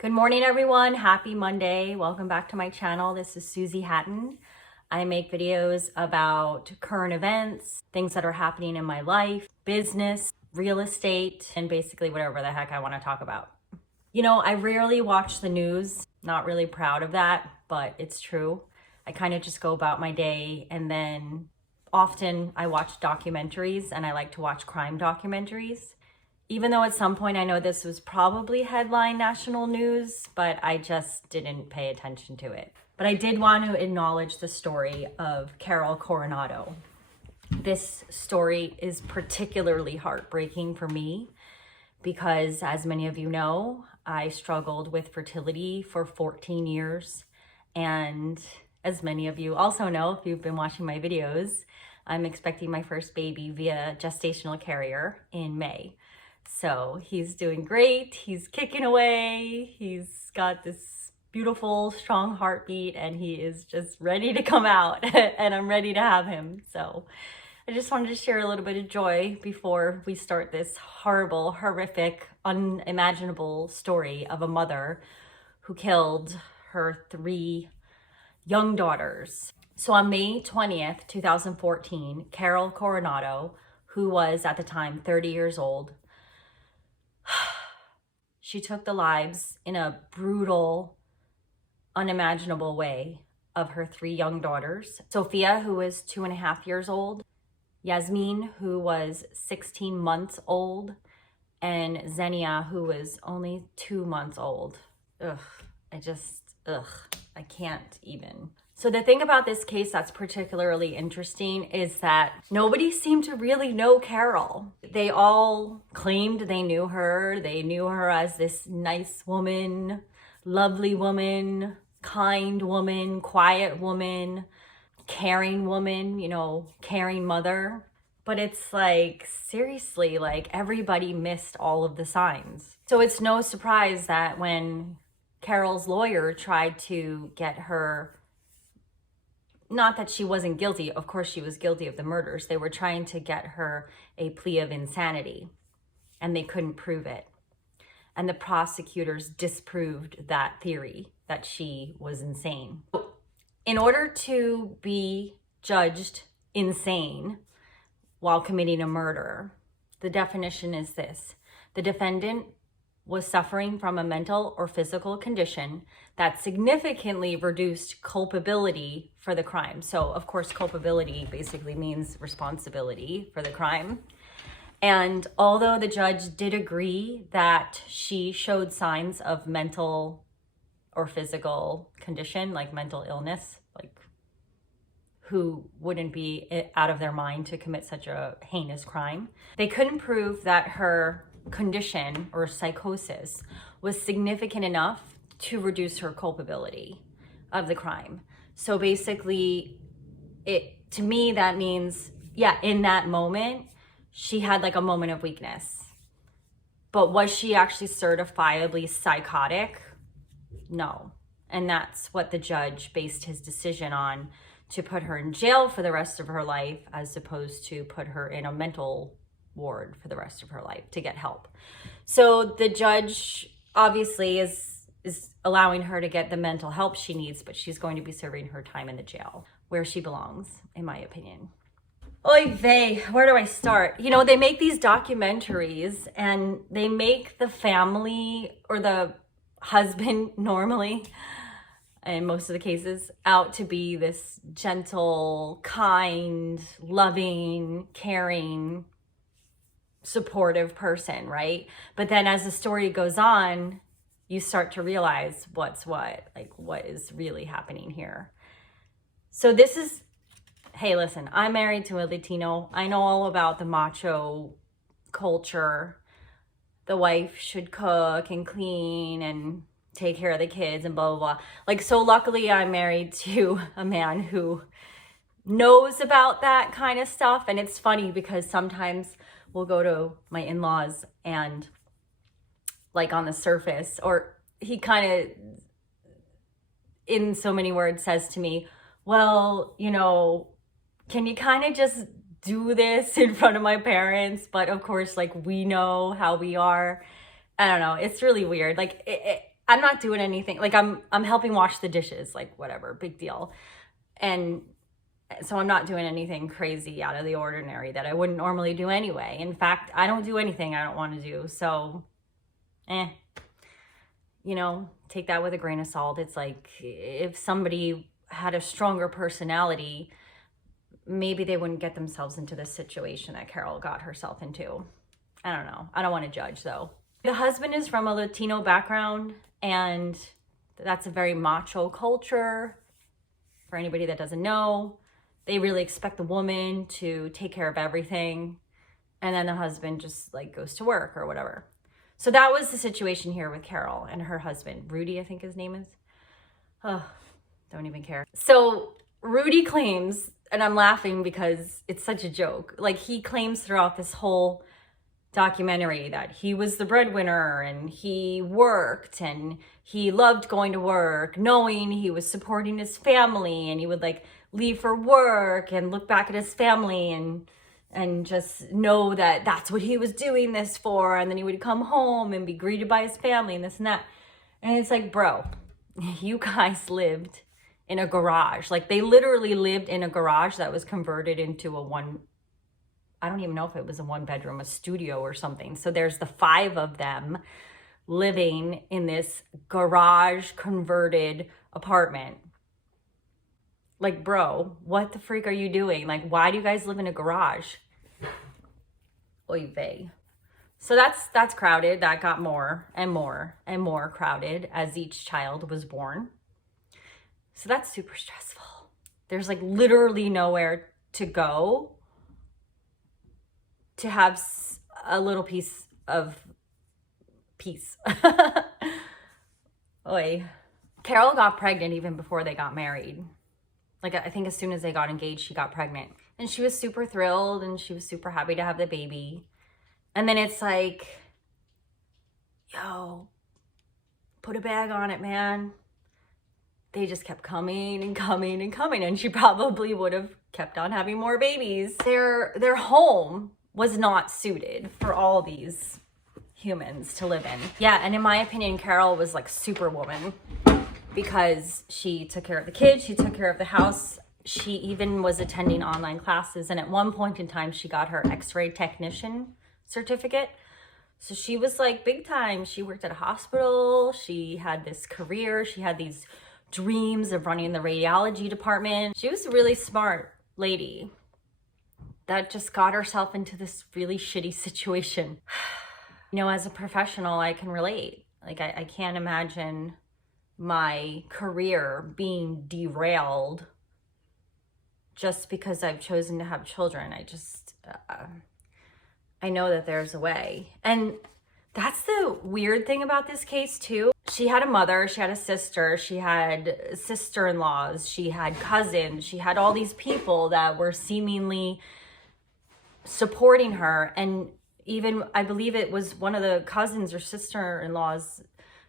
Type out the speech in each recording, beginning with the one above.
Good morning, everyone. Happy Monday. Welcome back to my channel. This is Susie Hatton. I make videos about current events, things that are happening in my life, business, real estate, and basically whatever the heck I want to talk about. You know, I rarely watch the news. Not really proud of that, but it's true. I kind of just go about my day, and then often I watch documentaries, and I like to watch crime documentaries. Even though at some point I know this was probably headline national news, but I just didn't pay attention to it. But I did want to acknowledge the story of Carol Coronado. This story is particularly heartbreaking for me because, as many of you know, I struggled with fertility for 14 years. And as many of you also know, if you've been watching my videos, I'm expecting my first baby via gestational carrier in May. So he's doing great. He's kicking away. He's got this beautiful, strong heartbeat, and he is just ready to come out and I'm ready to have him. So I just wanted to share a little bit of joy before we start this horrible, horrific, unimaginable story of a mother who killed her 3 young daughters. So on May 20th, 2014, Carol Coronado, who was at the time 30 years old, she took the lives in a brutal, unimaginable way of her 3 young daughters. Sophia, who was 2.5 years old, Yasmin, who was 16 months old, and Xenia, who was only 2 months old. I can't even. So the thing about this case that's particularly interesting is that nobody seemed to really know Carol. They all claimed they knew her. They knew her as this nice woman, lovely woman, kind woman, quiet woman, caring woman, you know, caring mother. But it's like, seriously, like everybody missed all of the signs. So it's no surprise that when Carol's lawyer tried to get her, not that she wasn't guilty, of course she was guilty of the murders. They were trying to get her a plea of insanity, and they couldn't prove it. And the prosecutors disproved that theory that she was insane. In order to be judged insane while committing a murder, the definition is this: the defendant was suffering from a mental or physical condition that significantly reduced culpability for the crime. So, of course, culpability basically means responsibility for the crime. And although the judge did agree that she showed signs of mental or physical condition, like mental illness, like who wouldn't be out of their mind to commit such a heinous crime, they couldn't prove that her condition or psychosis was significant enough to reduce her culpability of the crime. So basically, to me, that means, yeah, in that moment, she had like a moment of weakness. But was she actually certifiably psychotic? No. And that's what the judge based his decision on, to put her in jail for the rest of her life as opposed to put her in a mental ward for the rest of her life to get help. So the judge obviously is allowing her to get the mental help she needs, but she's going to be serving her time in the jail where she belongs, in my opinion. Oy vey, where do I start? You know, they make these documentaries and they make the family or the husband normally, in most of the cases, out to be this gentle, kind, loving, caring, supportive person, right? But then as the story goes on, you start to realize what's what, like what is really happening here. So this is, hey, listen, I'm married to a Latino. I know all about the macho culture. The wife should cook and clean and take care of the kids and blah, blah, blah. Like, so luckily I'm married to a man who knows about that kind of stuff. And it's funny because sometimes we'll go to my in-laws and like on the surface, or he kind of in so many words says to me, well, you know, can you kind of just do this in front of my parents? But of course, like, we know how we are. I don't know. It's really weird. Like, I'm not doing anything. Like I'm helping wash the dishes, like whatever, big deal. And so I'm not doing anything crazy out of the ordinary that I wouldn't normally do anyway. In fact, I don't do anything I don't want to do. So, you know, take that with a grain of salt. It's like if somebody had a stronger personality, maybe they wouldn't get themselves into the situation that Carol got herself into. I don't know. I don't want to judge though. The husband is from a Latino background, and that's a very macho culture. For anybody that doesn't know, they really expect the woman to take care of everything, and then the husband just like goes to work or whatever. So that was the situation here with Carol and her husband, Rudy, I think his name is. Oh, don't even care. So Rudy claims, and I'm laughing because it's such a joke, like he claims throughout this whole documentary that he was the breadwinner and he worked and he loved going to work, knowing he was supporting his family, and he would like leave for work and look back at his family and just know that that's what he was doing this for. And then he would come home and be greeted by his family and this and that. And it's like, bro, you guys lived in a garage. Like they literally lived in a garage that was converted into I don't even know if it was a 1-bedroom, a studio or something. So there's the 5 of them living in this garage converted apartment. Like, bro, what the freak are you doing? Like, why do you guys live in a garage? Oy vey. So that's crowded. That got more and more and more crowded as each child was born. So that's super stressful. There's like literally nowhere to go to have a little piece of peace. Oy. Carol got pregnant even before they got married. Like I think as soon as they got engaged, she got pregnant. And she was super thrilled and she was super happy to have the baby. And then it's like, yo, put a bag on it, man. They just kept coming and coming and coming. And she probably would have kept on having more babies. Their home was not suited for all these humans to live in. Yeah, and in my opinion, Carol was like superwoman because she took care of the kids, she took care of the house. She even was attending online classes. And at one point in time, she got her X-ray technician certificate. So she was like big time. She worked at a hospital. She had this career. She had these dreams of running the radiology department. She was a really smart lady that just got herself into this really shitty situation. You know, as a professional, I can relate. Like, I can't imagine my career being derailed just because I've chosen to have children. I know that there's a way. And that's the weird thing about this case too. She had a mother, she had a sister, she had sister-in-laws, she had cousins, she had all these people that were seemingly supporting her. And even, I believe it was one of the cousins or sister-in-laws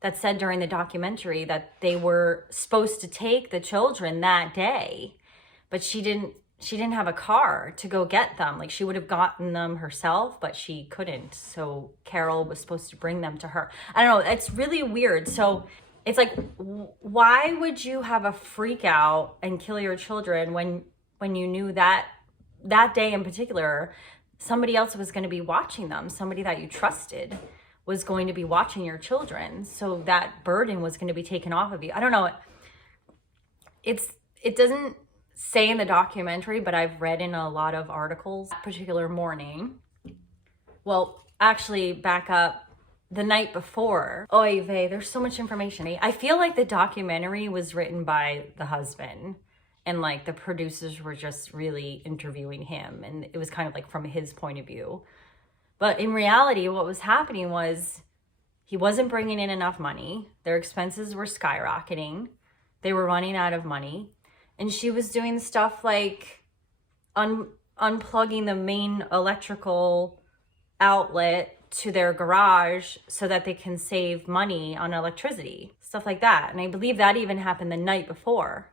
that said during the documentary that they were supposed to take the children that day, but she didn't have a car to go get them. Like, she would have gotten them herself, but she couldn't. So Carol was supposed to bring them to her. I don't know. It's really weird. So it's like, why would you have a freak out and kill your children when you knew that day in particular, somebody else was going to be watching them, somebody that you trusted was going to be watching your children. So that burden was going to be taken off of you. I don't know. It doesn't say in the documentary, but I've read in a lot of articles that particular morning. Well, actually back up the night before. Oy vey, there's so much information. I feel like the documentary was written by the husband and like the producers were just really interviewing him. And it was kind of like from his point of view. But in reality, what was happening was he wasn't bringing in enough money. Their expenses were skyrocketing. They were running out of money. And she was doing stuff like unplugging the main electrical outlet to their garage so that they can save money on electricity, stuff like that. And I believe that even happened the night before.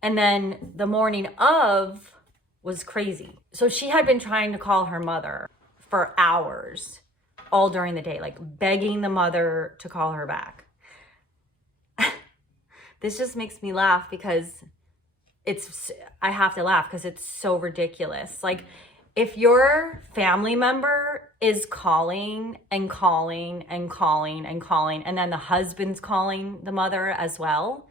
And then the morning of was crazy. So she had been trying to call her mother for hours all during the day, like begging the mother to call her back. This just makes me laugh because I have to laugh because it's so ridiculous. Like, if your family member is calling and calling and calling and calling, and then the husband's calling the mother as well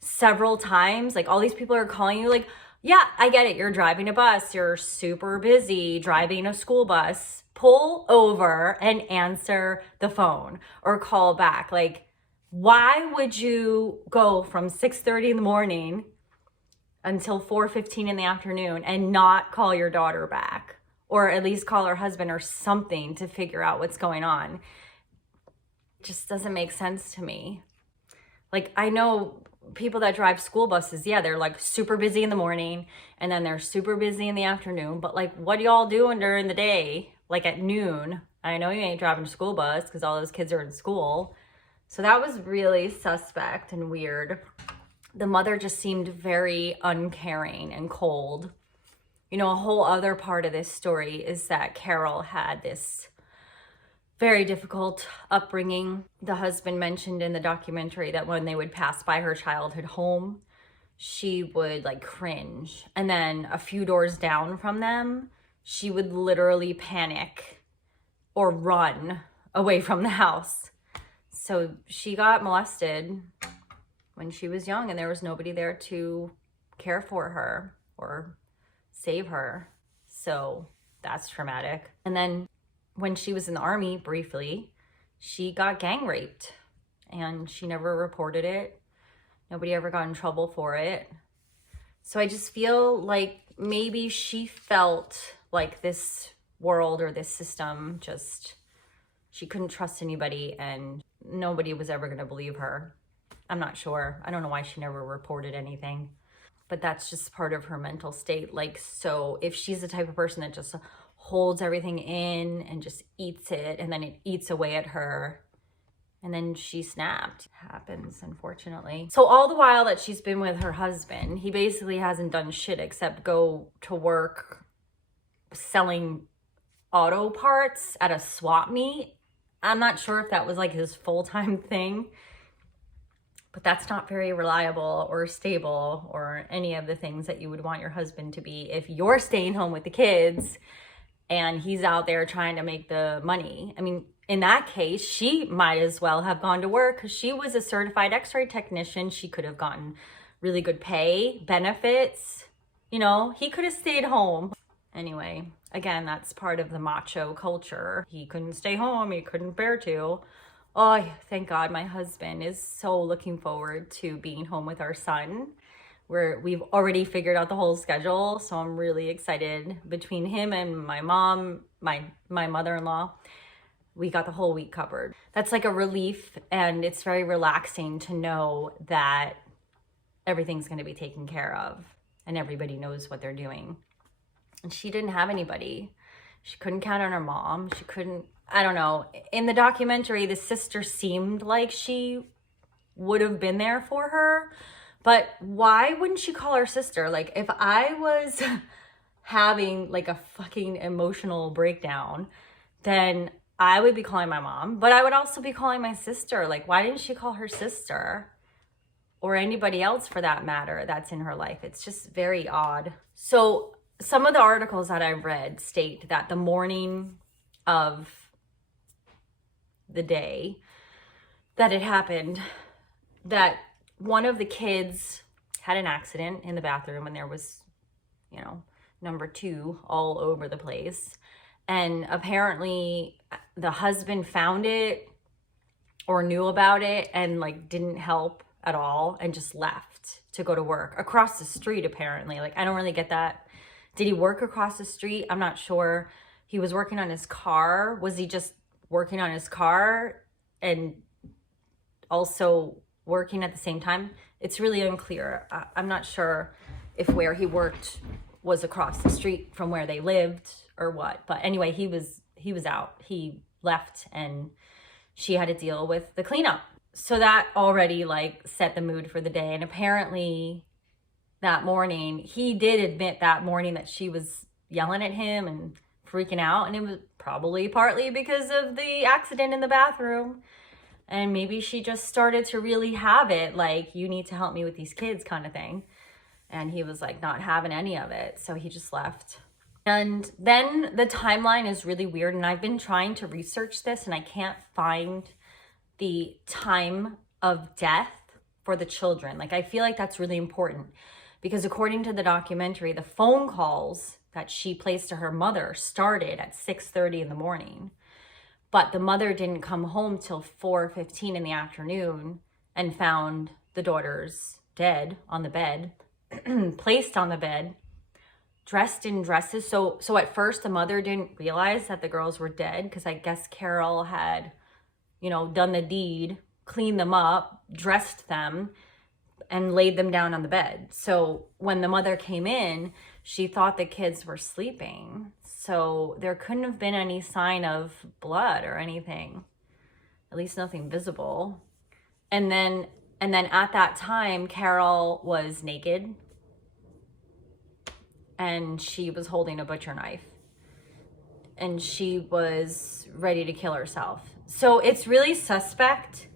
several times, like all these people are calling you, like, yeah, I get it. You're driving a bus. You're super busy driving a school bus. Pull over and answer the phone or call back. Like, why would you go from 6:30 in the morning until 4:15 in the afternoon and not call your daughter back, or at least call her husband or something to figure out what's going on? It just doesn't make sense to me. Like, I know people that drive school buses, yeah, they're like super busy in the morning and then they're super busy in the afternoon. But like, what y'all doing during the day? Like at noon? I know you ain't driving a school bus because all those kids are in school. So that was really suspect and weird. The mother just seemed very uncaring and cold. You know, a whole other part of this story is that Carol had this very difficult upbringing. The husband mentioned in the documentary that when they would pass by her childhood home, she would like cringe. And then a few doors down from them, she would literally panic or run away from the house. So she got molested when she was young and there was nobody there to care for her or save her. So that's traumatic. And then when she was in the army briefly, she got gang raped and she never reported it. Nobody ever got in trouble for it. So I just feel like maybe she felt like this world or this system just, she couldn't trust anybody and nobody was ever going to believe her. I'm not sure. I don't know why she never reported anything, but that's just part of her mental state. Like, so if she's the type of person that just holds everything in and just eats it and then it eats away at her and then she snapped. It happens, unfortunately. So all the while that she's been with her husband, he basically hasn't done shit except go to work selling auto parts at a swap meet. I'm not sure if that was like his full-time thing, but that's not very reliable or stable or any of the things that you would want your husband to be if you're staying home with the kids and he's out there trying to make the money. I mean, in that case, she might as well have gone to work because she was a certified x-ray technician. She could have gotten really good pay, benefits. You know, he could have stayed home. Anyway, again, that's part of the macho culture. He couldn't stay home. He couldn't bear to. Oh, thank God my husband is so looking forward to being home with our son. We've already figured out the whole schedule, so I'm really excited. Between him and my mom, my mother-in-law, we got the whole week covered. That's like a relief, and it's very relaxing to know that everything's going to be taken care of and everybody knows what they're doing. And she didn't have anybody. She couldn't count on her mom. She couldn't, I don't know. In the documentary, the sister seemed like she would have been there for her. But why wouldn't she call her sister? Like, if I was having like a fucking emotional breakdown, then I would be calling my mom, but I would also be calling my sister. Like, why didn't she call her sister or anybody else for that matter that's in her life? It's just very odd. So some of the articles that I've read state that the morning of the day that it happened, that one of the kids had an accident in the bathroom and there was, you know, number 2 all over the place. And apparently the husband found it or knew about it and like didn't help at all and just left to go to work across the street, apparently. Like, I don't really get that. Did he work across the street? I'm not sure. He was working on his car. Was he just working on his car and also working at the same time? It's really unclear. I'm not sure if where he worked was across the street from where they lived or what. But anyway, he was out. He left and she had to deal with the cleanup. So that already like set the mood for the day. And apparently that morning, he did admit that morning that she was yelling at him and freaking out. And it was probably partly because of the accident in the bathroom. And maybe she just started to really have it, like, you need to help me with these kids kind of thing. And he was like not having any of it. So he just left. And then the timeline is really weird. And I've been trying to research this and I can't find the time of death for the children. Like, I feel like that's really important because according to the documentary, the phone calls that she placed to her mother started at 6:30 in the morning. But the mother didn't come home till 4:15 in the afternoon and found the daughters dead on the bed, placed on the bed, dressed in dresses. So at first the mother didn't realize that the girls were dead because I guess Carol had, done the deed, cleaned them up, dressed them, and laid them down on the bed. So when the mother came in, she thought the kids were sleeping. So there couldn't have been any sign of blood or anything, at least nothing visible. And then at that time, Carol was naked and she was holding a butcher knife and she was ready to kill herself. So it's really suspect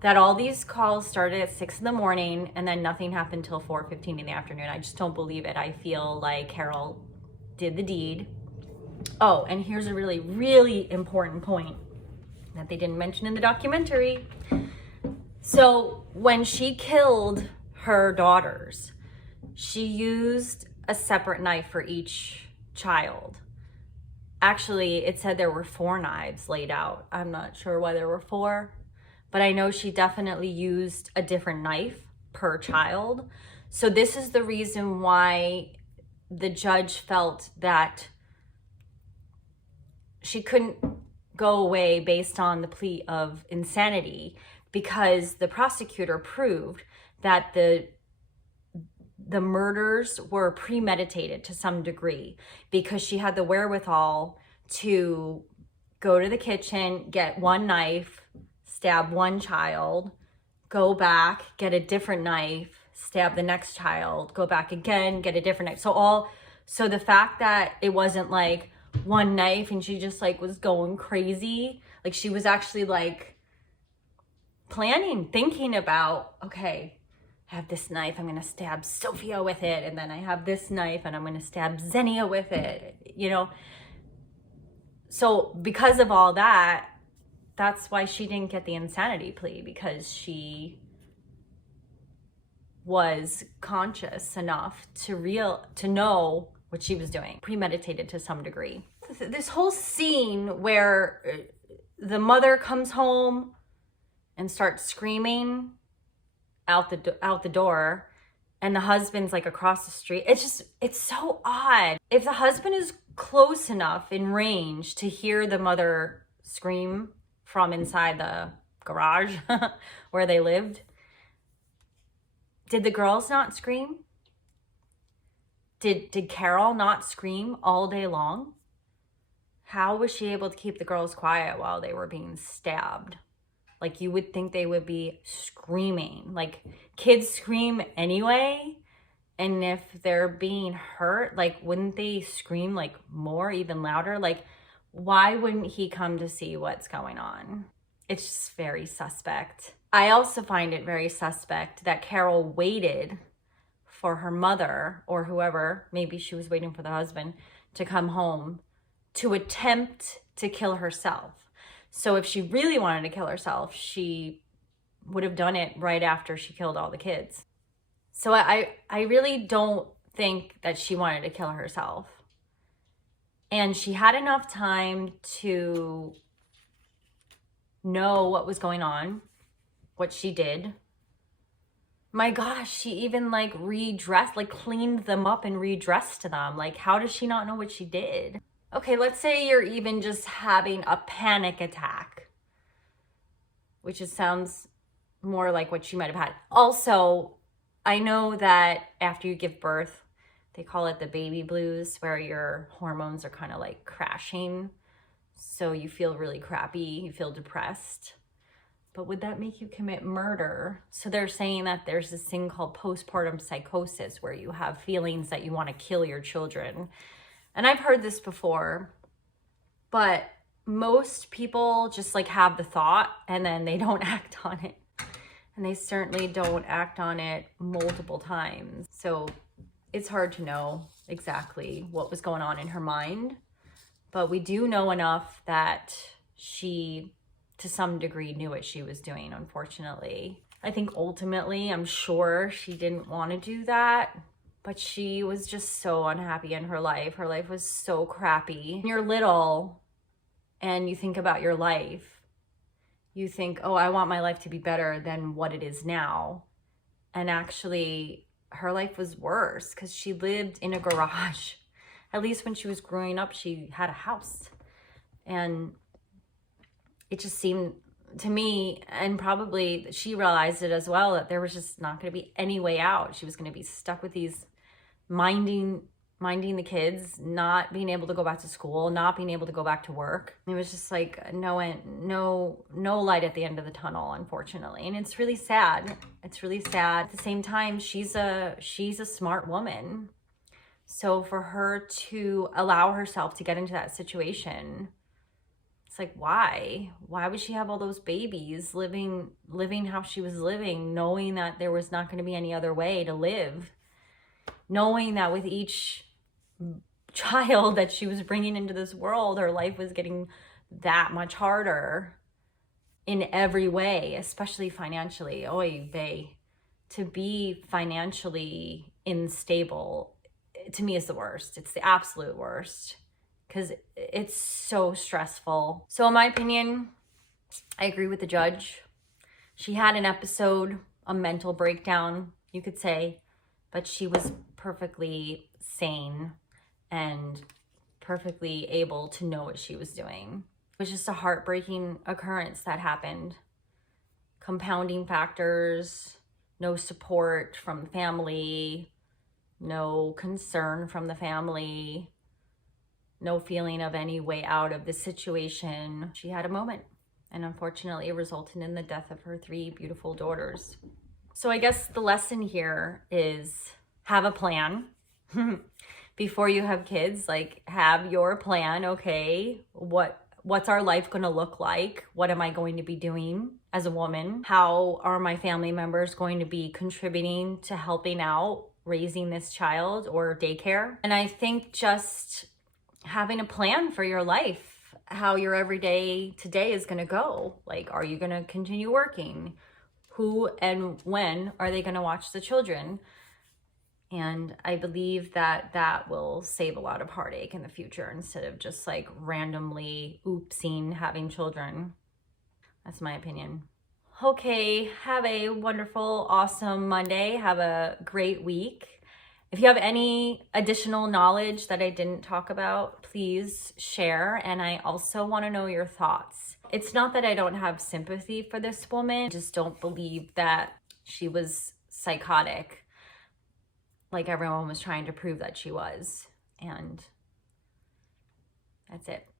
that all these calls started at 6 in the morning and then nothing happened till 4:15 in the afternoon. I just don't believe it. I feel like Carol did the deed. Oh, and here's a really, really important point that they didn't mention in the documentary. So when she killed her daughters, she used a separate knife for each child. Actually, it said there were 4 knives laid out. I'm not sure why there were 4. But I know she definitely used a different knife per child. So this is the reason why the judge felt that she couldn't go away based on the plea of insanity, because the prosecutor proved that the murders were premeditated to some degree, because she had the wherewithal to go to the kitchen, get one knife, stab one child, go back, get a different knife, stab the next child, go back again, get a different knife. So the fact that it wasn't like one knife and she just like was going crazy, like she was actually like planning, thinking about, okay, I have this knife, I'm gonna stab Sophia with it, and then I have this knife and I'm gonna stab Xenia with it, So because of all that, that's why she didn't get the insanity plea, because she was conscious enough to know what she was doing, premeditated to some degree. This whole scene where the mother comes home and starts screaming out the door, and the husband's like across the street. It's so odd. If the husband is close enough in range to hear the mother scream from inside the garage where they lived, did the girls not scream? Did Carol not scream all day long? How was she able to keep the girls quiet while they were being stabbed? Like, you would think they would be screaming. Like, kids scream anyway. And if they're being hurt, like, wouldn't they scream like more, even louder? Like, why wouldn't he come to see what's going on? It's just very suspect. I also find it very suspect that Carol waited for her mother or whoever, maybe she was waiting for the husband, to come home to attempt to kill herself. So if she really wanted to kill herself, she would have done it right after she killed all the kids. So I really don't think that she wanted to kill herself. And she had enough time to know what was going on, what she did. My gosh, she even like redressed, like cleaned them up and redressed them. Like, how does she not know what she did? Okay, let's say you're even just having a panic attack, which just sounds more like what she might have had. Also, I know that after you give birth, they call it the baby blues, where your hormones are kind of like crashing. So you feel really crappy, you feel depressed. But would that make you commit murder? So they're saying that there's this thing called postpartum psychosis, where you have feelings that you want to kill your children. And I've heard this before, but most people just like have the thought and then they don't act on it. And they certainly don't act on it multiple times. So it's hard to know exactly what was going on in her mind. But we do know enough that she, to some degree, knew what she was doing, unfortunately. I think ultimately, I'm sure she didn't want to do that, but she was just so unhappy in her life. Her life was so crappy. When you're little and you think about your life, you think, oh, I want my life to be better than what it is now. And actually, her life was worse because she lived in a garage. At least when she was growing up, she had a house. And it just seemed to me, and probably she realized it as well, that there was just not going to be any way out. She was going to be stuck with these minding the kids, not being able to go back to school, not being able to go back to work. It was just like no light at the end of the tunnel, unfortunately. And it's really sad. It's really sad. At the same time, she's a smart woman. So for her to allow herself to get into that situation, it's like, why? Why would she have all those babies living how she was living, knowing that there was not going to be any other way to live? Knowing that with each child that she was bringing into this world, her life was getting that much harder in every way, especially financially. Oy vey. To be financially unstable, to me, is the worst. It's the absolute worst because it's so stressful. So in my opinion, I agree with the judge. She had an episode, a mental breakdown, you could say, but she was perfectly sane and perfectly able to know what she was doing. It was just a heartbreaking occurrence that happened. Compounding factors, no support from family, no concern from the family, no feeling of any way out of the situation. She had a moment, and unfortunately it resulted in the death of her 3 beautiful daughters. So I guess the lesson here is have a plan. Before you have kids, like, have your plan. Okay, what's our life going to look like? What am I going to be doing as a woman? How are my family members going to be contributing to helping out raising this child or daycare? And I think just having a plan for your life, how your everyday today is going to go. Like, are you going to continue working? Who and when are they going to watch the children? And I believe that that will save a lot of heartache in the future instead of just like randomly oopsing having children. That's my opinion. Okay, have a wonderful, awesome Monday. Have a great week. If you have any additional knowledge that I didn't talk about, please share. And I also want to know your thoughts. It's not that I don't have sympathy for this woman. I just don't believe that she was psychotic, like everyone was trying to prove that she was. And that's it.